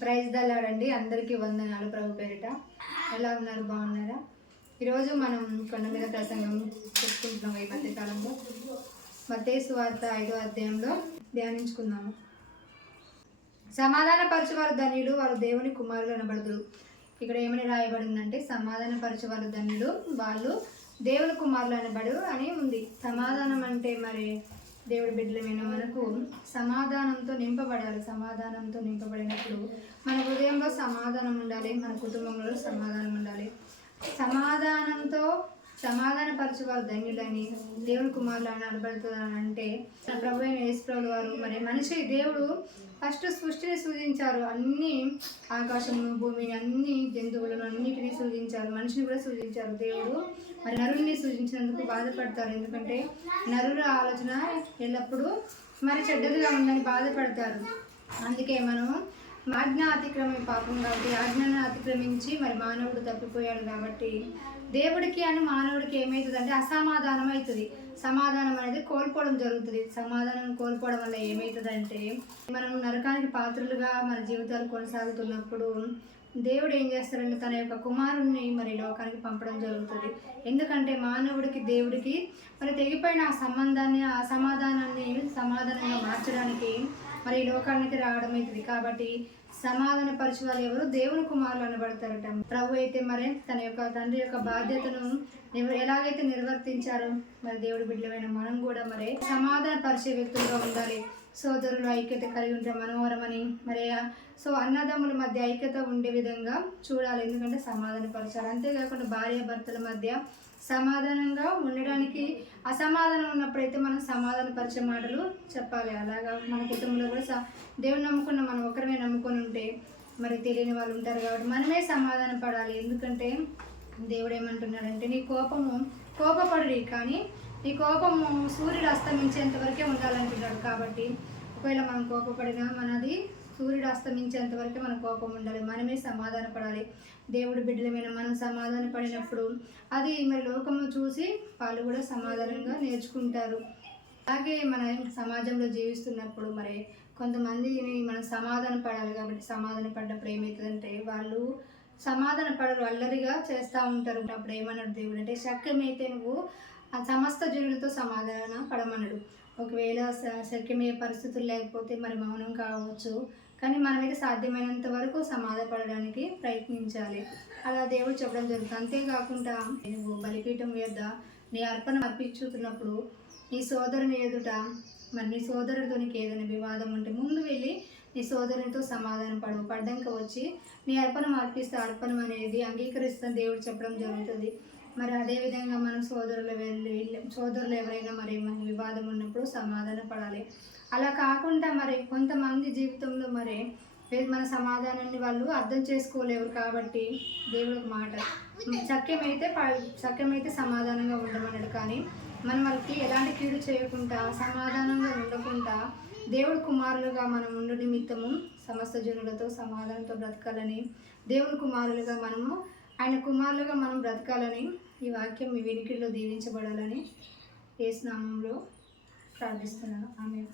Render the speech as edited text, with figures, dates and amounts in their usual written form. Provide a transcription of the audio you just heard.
Praise దల్లాడండి. అందరికీ వందనాలు ప్రభు పేరిట. ఎలా ఉన్నారు? బాగున్నారా? ఈరోజు మనం కొండ మీద ప్రసంగం చెప్పుకుంటున్నాం. ఈ మధ్యకాలంలో మత్తయి సువార్త 5వ అధ్యాయంలో ధ్యానించుకుందాము. సమాధానపరచువారు ధన్యులు, వారు దేవుని కుమారులు అనబడుదురు. ఇక్కడ ఏమని రాయబడిందంటే సమాధానపరచువారు ధన్యులు, వాళ్ళు దేవుని కుమారులు అనబడు అని ఉంది. సమాధానం అంటే మరి దేవుడి బిడ్డలమైన మనకు సమాధానంతో నింపబడాలి. సమాధానంతో నింపబడినప్పుడు మన హృదయంలో సమాధానం ఉండాలి, మన కుటుంబంలో సమాధానం ఉండాలి. సమాధానపరచువారు ధన్యులని, దేవుని కుమారులు అని అనబడుతున్నారంటే ప్రభు అయిన యేసుప్రభుల వారు మరి మనిషి దేవుడు ఫస్ట్ సృష్టిని సృజించారు. అన్ని ఆకాశమును భూమిని అన్ని జంతువులను అన్నిటినీ సృజించారు. మనిషిని కూడా సృజించారు. దేవుడు మరి నరుల్ని సృజించినందుకు బాధపడతారు. ఎందుకంటే నరుల ఆలోచన ఎల్లప్పుడూ మరి చెడ్డదిగా ఉందని బాధపడతారు. అందుకే మనం ఆజ్ఞ అతిక్రమం పాపం కాబట్టి ఆజ్ఞను అతిక్రమించి మరి మానవుడు తప్పిపోయాడు కాబట్టి దేవుడికి అని మానవుడికి ఏమవుతుందంటే అసమాధానం అవుతుంది. సమాధానం అనేది కోల్పోవడం జరుగుతుంది. సమాధానం కోల్పోవడం వల్ల ఏమవుతుందంటే మనం నరకానికి పాత్రులుగా మన జీవితాలు కొనసాగుతున్నప్పుడు దేవుడు ఏం చేస్తారంటే తన యొక్క కుమారుణ్ణి మరి లోకానికి పంపడం జరుగుతుంది. ఎందుకంటే మానవుడికి దేవుడికి మరి తెగిపోయిన ఆ సంబంధాన్ని ఆ సమాధానాన్ని సమాధానంగా మార్చడానికి మరి లోకానికి రావడం అవుతుంది. కాబట్టి సమాధాన పరచువారు ఎవరు? దేవుని కుమారులు అనబడతారట. ప్రభు అయితే మరి తన యొక్క తండ్రి యొక్క బాధ్యతను ఎలాగైతే నిర్వర్తించారో మరి దేవుడి బిడ్డలమైన మనం కూడా మరి సమాధాన పరిచే వ్యక్తులుగా ఉండాలి. సోదరులు ఐక్యత కలిగి ఉంటే మనోహరమని మరి అన్నదమ్ముల మధ్య ఐక్యత ఉండే విధంగా చూడాలి. ఎందుకంటే సమాధాన పరచాలి. అంతేకాకుండా భార్య భర్తల మధ్య సమాధానంగా ఉండడానికి అసమాధానం ఉన్నప్పుడైతే మనం సమాధాన పరిచే మాటలు చెప్పాలి. అలాగా మన కుటుంబంలో కూడా దేవుని నమ్ముకున్న మనం ఒకరిమే నమ్ముకొని ఉంటే మరి తెలియని వాళ్ళు ఉంటారు కాబట్టి మనమే సమాధాన పడాలి. ఎందుకంటే దేవుడు ఏమంటున్నాడంటే నీ కోపపడి కానీ నీ కోపము సూర్యుడు అస్తమించేంత వరకే ఉండాలంటున్నాడు. కాబట్టి ఒకవేళ మనం కోపపడినా మనది సూర్యుడు అస్తమించేంత వరకే మన కోపం ఉండాలి. మనమే సమాధాన పడాలి. దేవుడి బిడ్డలమైన మనం సమాధాన పడినప్పుడు అది మరి లోకము చూసి వాళ్ళు కూడా సమాధానంగా నేర్చుకుంటారు. అలాగే మన సమాజంలో జీవిస్తున్నప్పుడు మరి కొంతమందిని మనం సమాధాన పడాలి. కాబట్టి సమాధాన పడ్డప్పుడు ఏమవుతుందంటే వాళ్ళు సమాధాన పడరు, అల్లరిగా చేస్తూ ఉంటారు. అప్పుడు ఏమన్నాడు దేవుడు అంటే శక్యమైతే నువ్వు ఆ సమస్త జనులతో సమాధాన పడమన్నాడు. ఒకవేళ శక్యమయ్యే పరిస్థితులు లేకపోతే మరి మౌనం కావచ్చు, కానీ మనమైతే సాధ్యమైనంత వరకు సమాధాన పడడానికి ప్రయత్నించాలి. అలా దేవుడు చెప్పడం జరుగుతుంది. అంతేకాకుండా నువ్వు బలిపీఠం వద్ద నీ అర్పణ అర్పించుతున్నప్పుడు నీ సోదరుని ఎదుట మరి నీ సోదరుడితో నీకు ఏదైనా వివాదం ఉంటే ముందు వెళ్ళి నీ సోదరునితో సమాధానం పడ్డాక వచ్చి నీ అర్పణం అర్పిస్తే అర్పణం అనేది అంగీకరిస్తాను దేవుడు చెప్పడం జరుగుతుంది. మరి అదేవిధంగా మనం సోదరులు ఎవరైనా మరి మన వివాదం ఉన్నప్పుడు సమాధాన పడాలి. అలా కాకుండా మరి కొంతమంది జీవితంలో మరి మన సమాధానాన్ని వాళ్ళు అర్థం చేసుకోలేరు. కాబట్టి దేవుడికి మాట సఖ్యమైతే సమాధానంగా ఉండమన్నాడు. కానీ మనం వాళ్ళకి ఎలాంటి కీడు చేయకుండా సమాధానంగా ఉండకుండా దేవుడి కుమారులుగా మనం ఉండు నిమిత్తము సమస్త జనులతో సమాధానంతో బ్రతకాలని, దేవుని కుమారులుగా మనము ఆయన కుమారులుగా మనం బ్రతకాలని ఈ వాక్యం మీ వినికిడిలో దీవించబడాలని యేసు నామములో ప్రార్థిస్తున్నాను. ఆమేన్.